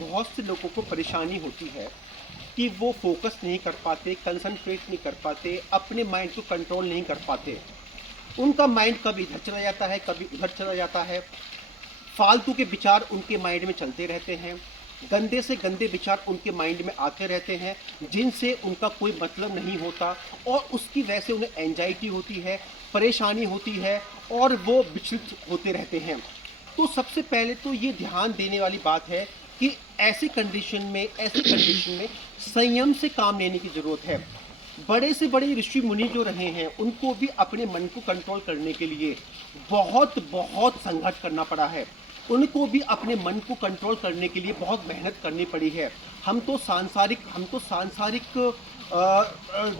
बहुत से लोगों को परेशानी होती है कि वो फोकस नहीं कर पाते, कंसंट्रेट नहीं कर पाते, अपने माइंड को कंट्रोल नहीं कर पाते। उनका माइंड कभी इधर चला जाता है, कभी उधर चला जाता है। फालतू के विचार उनके माइंड में चलते रहते हैं। गंदे से गंदे विचार उनके माइंड में आते रहते हैं, जिनसे उनका कोई मतलब नहीं होता और उसकी वजह से उन्हें एंजाइटी होती है, परेशानी होती है और वो विचलित होते रहते हैं। तो सबसे पहले तो ये ध्यान देने वाली बात है कि ऐसी कंडीशन में संयम से काम लेने की ज़रूरत है। बड़े से बड़े ऋषि मुनि जो रहे हैं, उनको भी अपने मन को कंट्रोल करने के लिए बहुत बहुत संघर्ष करना पड़ा है। उनको भी अपने मन को कंट्रोल करने के लिए बहुत मेहनत करनी पड़ी है। हम तो सांसारिक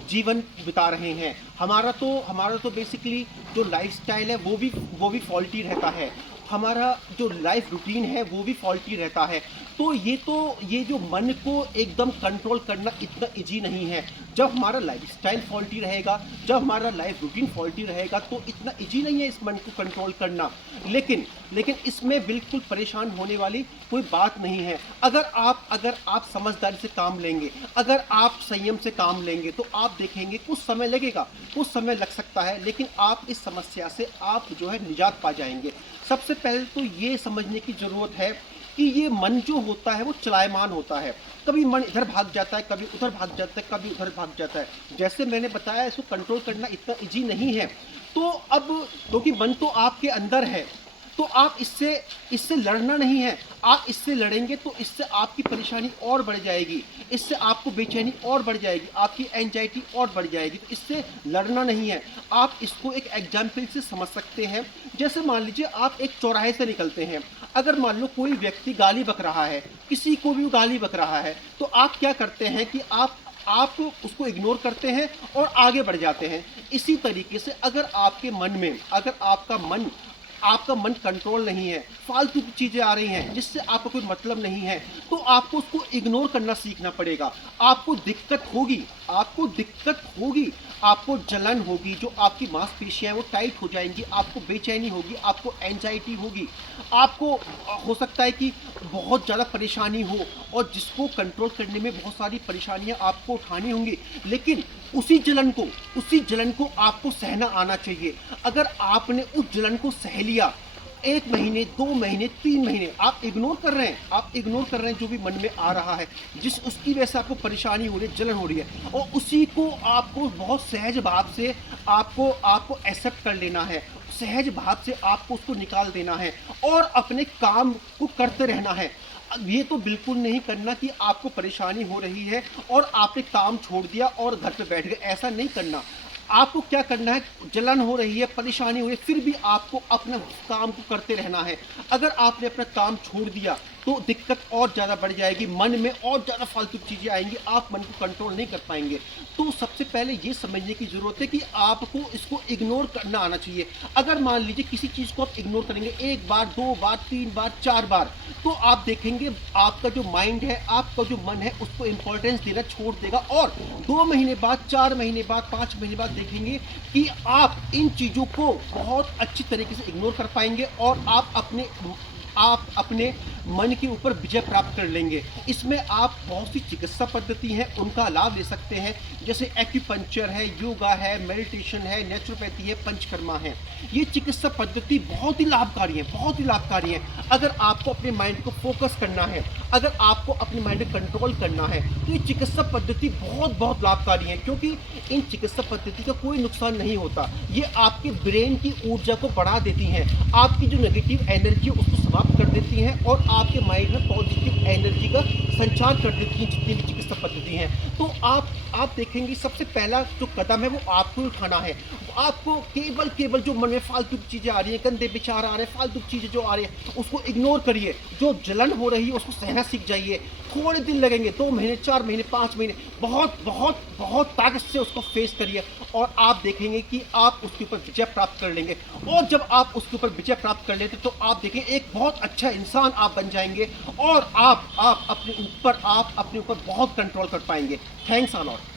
जीवन बिता रहे हैं। हमारा तो बेसिकली जो लाइफस्टाइल है वो भी फॉल्टी रहता है। हमारा जो लाइफ रूटीन है वो भी फॉल्टी रहता है। ये जो मन को एकदम कंट्रोल करना इतना इजी नहीं है। जब हमारा लाइफस्टाइल फॉल्टी रहेगा, जब हमारा लाइफ रूटीन फॉल्टी रहेगा, तो इतना इजी नहीं है इस मन को कंट्रोल करना। लेकिन लेकिन इसमें बिल्कुल परेशान होने वाली कोई बात नहीं है। अगर आप समझदारी से काम लेंगे, अगर आप संयम से काम लेंगे, तो आप देखेंगे कुछ समय लगेगा, कुछ समय लग सकता है, लेकिन आप इस समस्या से आप जो है निजात पा जाएंगे। सबसे पहले तो ये समझने की ज़रूरत है कि ये मन जो होता है वो चलायमान होता है। कभी मन इधर भाग जाता है, कभी उधर भाग जाता है, कभी उधर भाग जाता है। जैसे मैंने बताया, इसको कंट्रोल करना इतना इजी नहीं है। तो अब क्योंकि मन तो आपके अंदर है, तो आप इससे लड़ना नहीं है। आप इससे लड़ेंगे तो इससे आपकी परेशानी और बढ़ जाएगी, इससे आपको बेचैनी और बढ़ जाएगी, आपकी एंजाइटी और बढ़ जाएगी। तो इससे लड़ना नहीं है। आप इसको एक एग्जाम्पल से समझ सकते हैं। जैसे मान लीजिए आप एक चौराहे से निकलते हैं। अगर मान लो कोई व्यक्ति गाली बक रहा है, किसी को भी गाली बक रहा है, तो आप क्या करते हैं कि आप उसको इग्नोर करते हैं और आगे बढ़ जाते हैं। इसी तरीके से अगर आपका मन कंट्रोल नहीं है, फालतू की चीज़ें आ रही हैं जिससे आपको कोई मतलब नहीं है, तो आपको उसको इग्नोर करना सीखना पड़ेगा। आपको दिक्कत होगी, आपको जलन होगी, जो आपकी मांसपेशियां हैं वो टाइट हो जाएंगी, आपको बेचैनी होगी, आपको एंजाइटी होगी, आपको हो सकता है कि बहुत ज़्यादा परेशानी हो और जिसको कंट्रोल करने में बहुत सारी परेशानियां आपको उठानी होंगी। लेकिन उसी जलन को आपको सहना आना चाहिए। अगर आपने उस जलन को सह लिया, 1 महीने, 2 महीने, 3 महीने आप इग्नोर कर रहे हैं जो भी मन में आ रहा है, उसकी वजह से आपको परेशानी हो रही है, जलन हो रही है, और उसी को आपको बहुत सहज भाव से आपको एक्सेप्ट कर लेना है। सहज भाव से आपको उसको निकाल देना है और अपने काम को करते रहना है। अब ये तो बिल्कुल नहीं करना कि आपको परेशानी हो रही है और आपने काम छोड़ दिया और घर पे बैठ गए, ऐसा नहीं करना। आपको क्या करना है, जलन हो रही है, परेशानी हो रही है, फिर भी आपको अपना काम को करते रहना है। अगर आपने अपना काम छोड़ दिया तो दिक्कत और ज़्यादा बढ़ जाएगी, मन में और ज़्यादा फालतू चीज़ें आएंगी, आप मन को कंट्रोल नहीं कर पाएंगे। तो सबसे पहले ये समझने की ज़रूरत है कि आपको इसको इग्नोर करना आना चाहिए। अगर मान लीजिए किसी चीज़ को आप इग्नोर करेंगे 1 बार, 2 बार, 3 बार, 4 बार, तो आप देखेंगे आपका जो माइंड है, आपका जो मन है, उसको इंपॉर्टेंस देना छोड़ देगा। और 2 महीने बाद, 4 महीने बाद, 5 महीने बाद देखेंगे कि आप इन चीज़ों को बहुत अच्छी तरीके से इग्नोर कर पाएंगे और आप अपने मन के ऊपर विजय प्राप्त कर लेंगे। इसमें आप बहुत सी चिकित्सा पद्धति हैं, उनका लाभ ले सकते हैं। जैसे एक्यूपंक्चर है, योगा है, मेडिटेशन है, नेचुरोपैथी है, पंचकर्मा है। ये चिकित्सा पद्धति बहुत ही लाभकारी है। अगर आपको अपने माइंड को फोकस करना है, अगर आपको अपने माइंड को कंट्रोल करना है, तो ये चिकित्सा पद्धति बहुत बहुत लाभकारी है, क्योंकि इन चिकित्सा पद्धति का कोई नुकसान नहीं होता। ये आपके ब्रेन की ऊर्जा को बढ़ा देती हैं, आपकी जो नेगेटिव एनर्जी है उसको समाप्त कर देती हैं और आपके माइंड में पॉजिटिव एनर्जी का संचार कर देती हैं जितनी भी चिकित्सा पद्धति हैं। तो आप देखेंगे सबसे पहला जो कदम है वो आपको उठाना है। आपको केवल जो मन में फालतू की चीज़ें आ रही हैं, गंदे विचार आ रहे हैं, फालतू की चीज़ें जो आ रही हैं, उसको इग्नोर करिए। जो जलन हो रही है उसको सहना सीख जाइए। थोड़े दिन लगेंगे, 2 महीने, 4 महीने, 5 महीने, बहुत बहुत बहुत ताकत से उसको फेस करिए और आप देखेंगे कि आप उसके ऊपर विजय प्राप्त कर लेंगे। और जब आप उसके ऊपर विजय प्राप्त कर लेते तो आप देखें एक बहुत अच्छा इंसान आप बन जाएंगे और आप अपने ऊपर बहुत कंट्रोल कर पाएंगे। Thanks a lot.